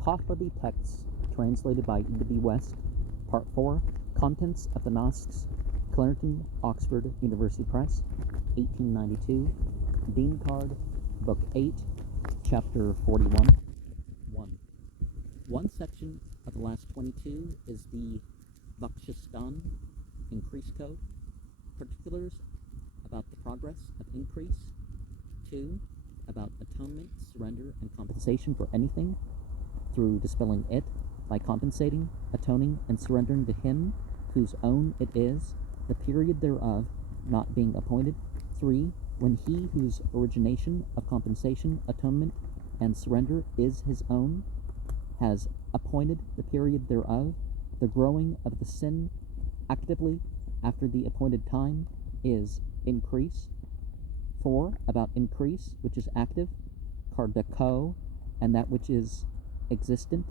Pahlavi texts translated by E.W. West, Part 4, Contents of the Nasks, Clarendon, Oxford University Press, 1892, Dinkard, Book 8, Chapter 41. 1. One section of the last 22 is the Vakshistan increase code, particulars about the progress of increase. 2. About atonement, surrender, and compensation for anything, through dispelling it by compensating, atoning, and surrendering to him whose own it is, the period thereof not being appointed. 3. When he whose origination of compensation, atonement, and surrender is his own, has appointed the period thereof, the growing of the sin actively after the appointed time is increase. 4. About increase, which is active, kardako, and that which is existent,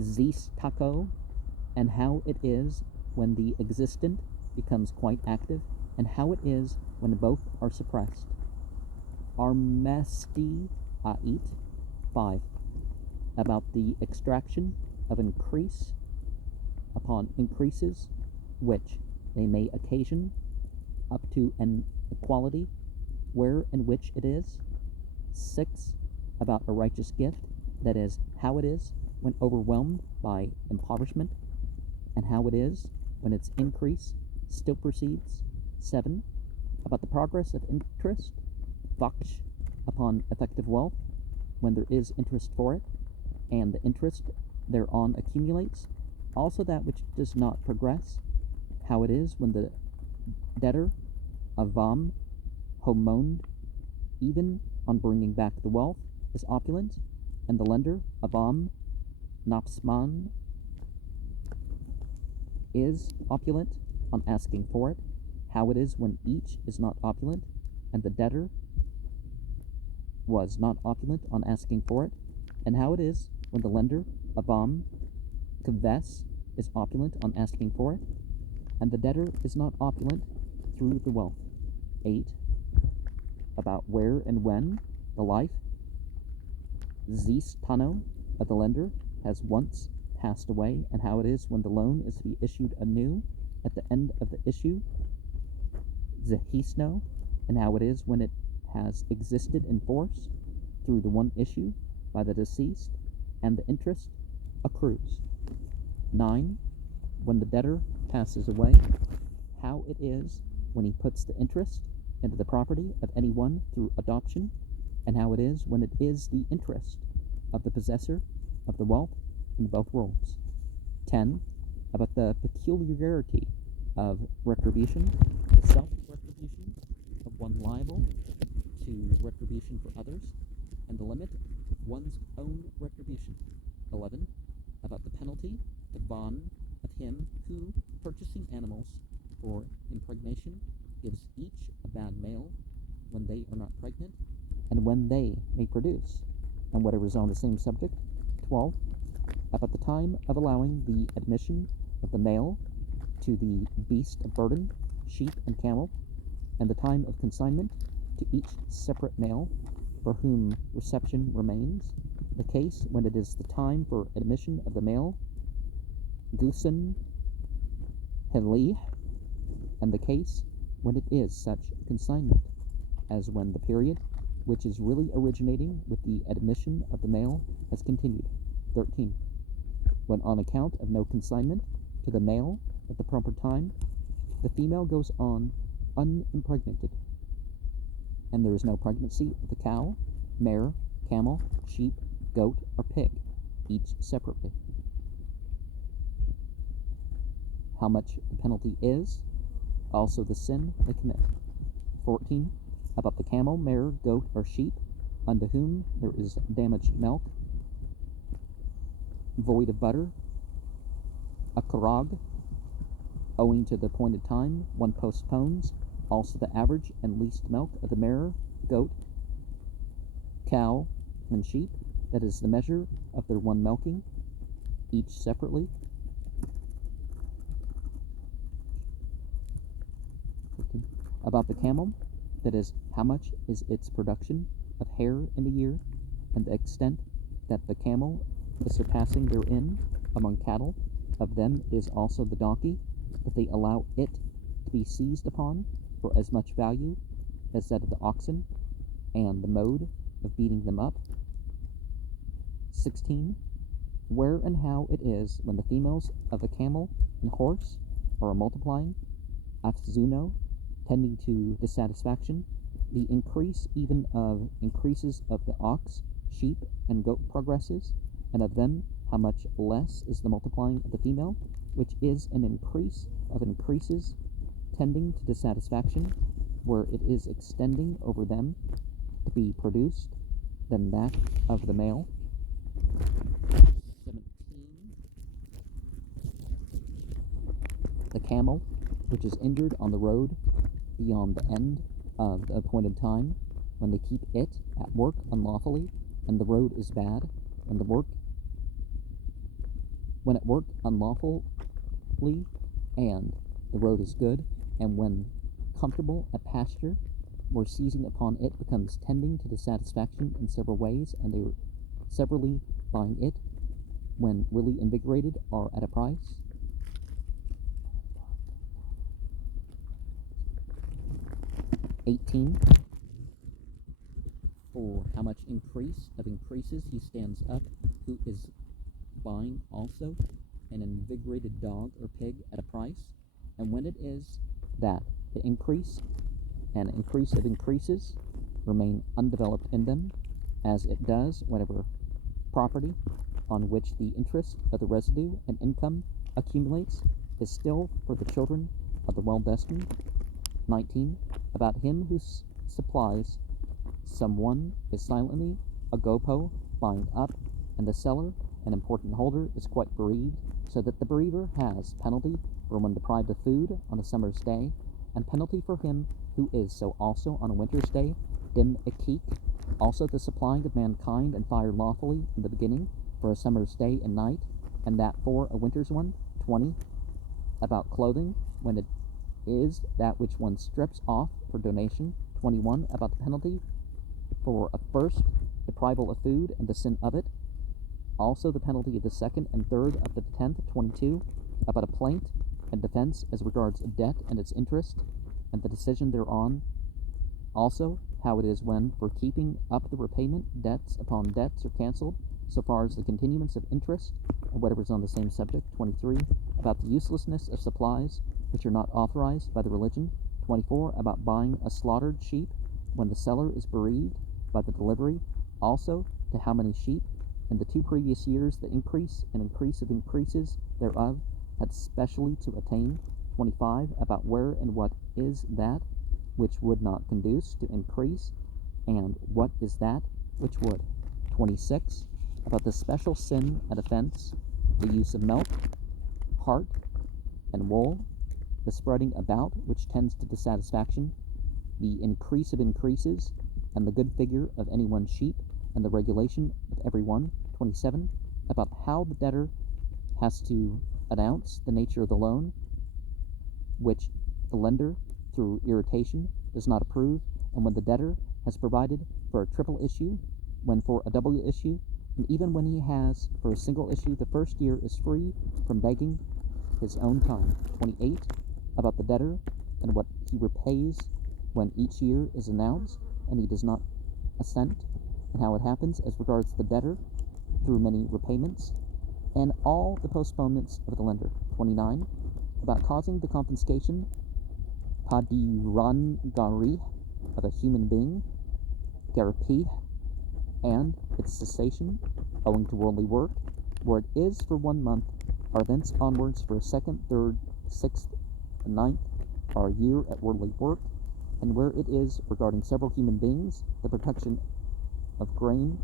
zistako, and how it is when the existent becomes quite active, and how it is when both are suppressed. Armesti ait. 5. About the extraction of increase upon increases, which they may occasion up to an equality, where and which it is. 6. About a righteous gift, that is, how it is when overwhelmed by impoverishment, and how it is when its increase still proceeds. 7. About the progress of interest, vaksh, upon effective wealth, when there is interest for it, and the interest thereon accumulates. Also that which does not progress, how it is when the debtor, avam, homoned, even on bringing back the wealth, is opulent, and the lender, avam, napsman, is opulent on asking for it, how it is when each is not opulent, and the debtor was not opulent on asking for it, and how it is when the lender, avam, kves, is opulent on asking for it, and the debtor is not opulent through the wealth. 8. About where and when the life, zistano, of the lender has once passed away, and how it is when the loan is to be issued anew at the end of the issue, zehisno, and how it is when it has existed in force through the one issue by the deceased, and the interest accrues. 9. When the debtor passes away, how it is when he puts the interest into the property of any one through adoption, and how it is when it is the interest of the possessor of the wealth in both worlds. 10. About the peculiarity of retribution, the self-retribution of one liable to retribution for others, and the limit of one's own retribution. 11. About the penalty, the von, of him who, purchasing animals for impregnation, gives each a bad male when they are not pregnant, and when they may produce, and whatever is on the same subject. 12. About the time of allowing the admission of the male to the beast of burden, sheep and camel, and the time of consignment to each separate male, for whom reception remains, the case when it is the time for admission of the male, gusen, helih, and the case when it is such consignment, as when the period which is really originating with the admission of the male has continued. 13. When on account of no consignment to the male at the proper time, the female goes on unimpregnated, and there is no pregnancy of the cow, mare, camel, sheep, goat, or pig, each separately. How much the penalty is, also the sin they commit. 14. About the camel, mare, goat, or sheep, unto whom there is damaged milk, void of butter, a karag, owing to the appointed time, one postpones, also the average and least milk of the mare, goat, cow, and sheep, that is the measure of their one milking, each separately. 15. About the camel, that is, how much is its production of hair in a year, and the extent that the camel is surpassing therein among cattle, of them is also the donkey, that they allow it to be seized upon for as much value as that of the oxen, and the mode of beating them up. 16. Where and how it is when the females of a camel and horse are multiplying, afzuno, tending to dissatisfaction, the increase even of increases of the ox, sheep, and goat progresses, and of them how much less is the multiplying of the female, which is an increase of increases, tending to dissatisfaction, where it is extending over them to be produced, than that of the male. 17. The camel, which is injured on the road beyond the end of the appointed time, when they keep it at work unlawfully, and the road is bad, when it worked unlawfully, and the road is good, and when comfortable at pasture, where seizing upon it becomes tending to dissatisfaction in several ways, and they severally buying it, when really invigorated, are at a price. 18. For how much increase of increases he stands up, who is buying also an invigorated dog or pig at a price, and when it is that the increase and increase of increases remain undeveloped in them, as it does whenever property on which the interest of the residue and income accumulates is still for the children of the well-destined. 19. About him who supplies someone is silently a gopo buying up, and the seller, an important holder, is quite bereaved, so that the bereaver has penalty for one deprived of food on a summer's day, and penalty for him who is so also on a winter's day, dim ekik, also the supplying of mankind and fire lawfully in the beginning for a summer's day and night, and that for a winter's one. 20. About clothing, when it is that which one strips off for donation. 21. About the penalty for a first deprival of food and the sin of it, also the penalty of the second and third up to the 10th. 22. About a plaint and defense as regards a debt and its interest, and the decision thereon, also how it is when, for keeping up the repayment, debts upon debts are cancelled, so far as the continuance of interest, or whatever is on the same subject. 23. About the uselessness of supplies which are not authorized by the religion. 24. About buying a slaughtered sheep when the seller is bereaved by the delivery, also to how many sheep in the 2 previous years the increase and increase of increases thereof had specially to attain. 25. About where and what is that which would not conduce to increase, and what is that which would. 26. About the special sin and offense, the use of milk, heart, and wool, the spreading about which tends to dissatisfaction, the increase of increases, and the good figure of any one sheep, and the regulation of every one. 27. About how the debtor has to announce the nature of the loan, which the lender, through irritation, does not approve, and when the debtor has provided for a triple issue, when for a double issue, and even when he has for a single issue, the first year is free from begging his own time. 28. About the debtor and what he repays when each year is announced and he does not assent, and how it happens as regards the debtor through many repayments, and all the postponements of the lender. 29. About causing the confiscation padirangari of a human being, garpi, and its cessation owing to worldly work, where it is for 1 month, are thence onwards for a second, third, sixth, and ninth, are a year at worldly work, and where it is regarding several human beings, the production of grain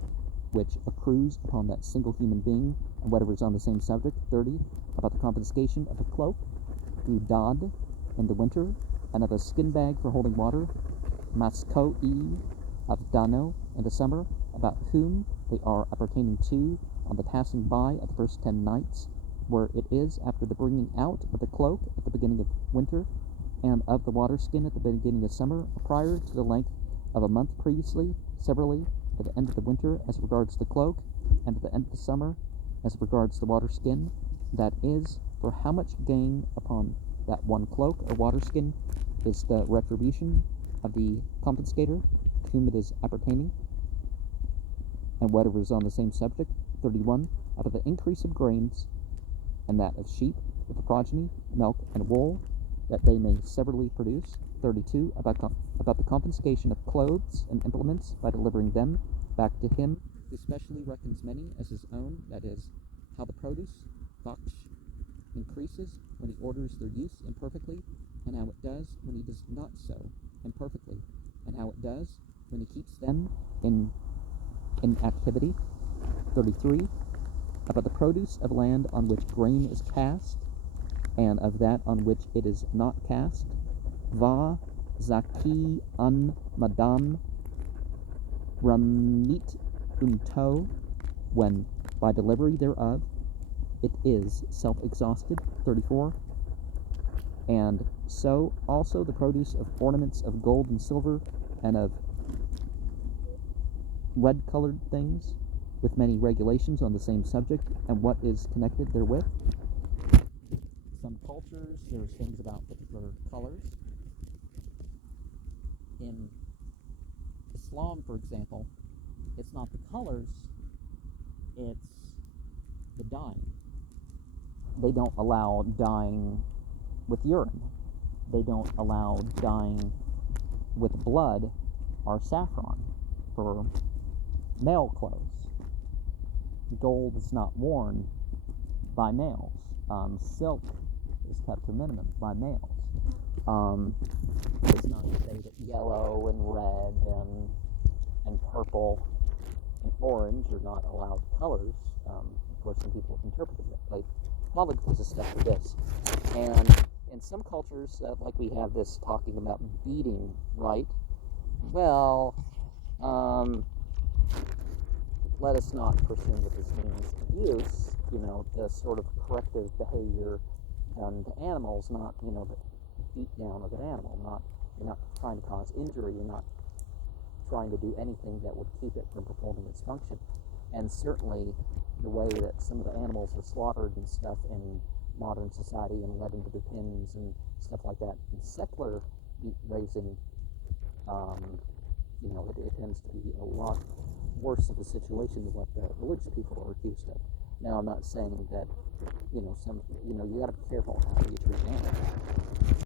which accrues upon that single human being, and whatever is on the same subject. 30. About the confiscation of a cloak through dod in the winter, and of a skin bag for holding water, maskoi of dano in the summer, about whom they are appertaining to on the passing by of the first 10 nights, where it is after the bringing out of the cloak at the beginning of winter, and of the water skin at the beginning of summer, prior to the length of a month previously, severally, at the end of the winter as regards the cloak, and at the end of the summer as regards the water skin, that is, for how much gain upon that one cloak or water skin is the retribution of the confiscator to whom it is appertaining, and whatever is on the same subject. 31. Out of the increase of grains, and that of sheep, with the progeny, milk, and wool, that they may severally produce. 32. About the confiscation of clothes and implements by delivering them back to him who specially reckons many as his own, that is, how the produce, faksh, increases when he orders their use imperfectly, and how it does when he does not so imperfectly, and how it does when he keeps them in activity. 33. About the produce of land on which grain is cast, and of that on which it is not cast. Va zaki un madam ramit unto, when by delivery thereof it is self-exhausted. 34. And so also the produce of ornaments of gold and silver, and of red-colored things, with many regulations on the same subject, and what is connected therewith. Some cultures, there's things about particular colors. In Islam, for example, it's not the colors, it's the dyeing. They don't allow dyeing with urine. They don't allow dyeing with blood or saffron for male clothes. Gold is not worn by males. Silk is kept to a minimum by males. It's not to say that yellow and red and purple and orange are not allowed colors. Of course, some people have interpreted it. Like, well, there's a step to this. And in some cultures, like we have this talking about beating, right? Well, let us not presume that this means abuse, the sort of corrective behavior done to animals, not, the beat down of an animal. You're not trying to cause injury, you're not trying to do anything that would keep it from performing its function. And certainly the way that some of the animals are slaughtered and stuff in modern society and led into the pens and stuff like that, in secular meat raising, it tends to be a lot worse of a situation than what the religious people are accused of. Now, I'm not saying that, you got to be careful how you treat animals.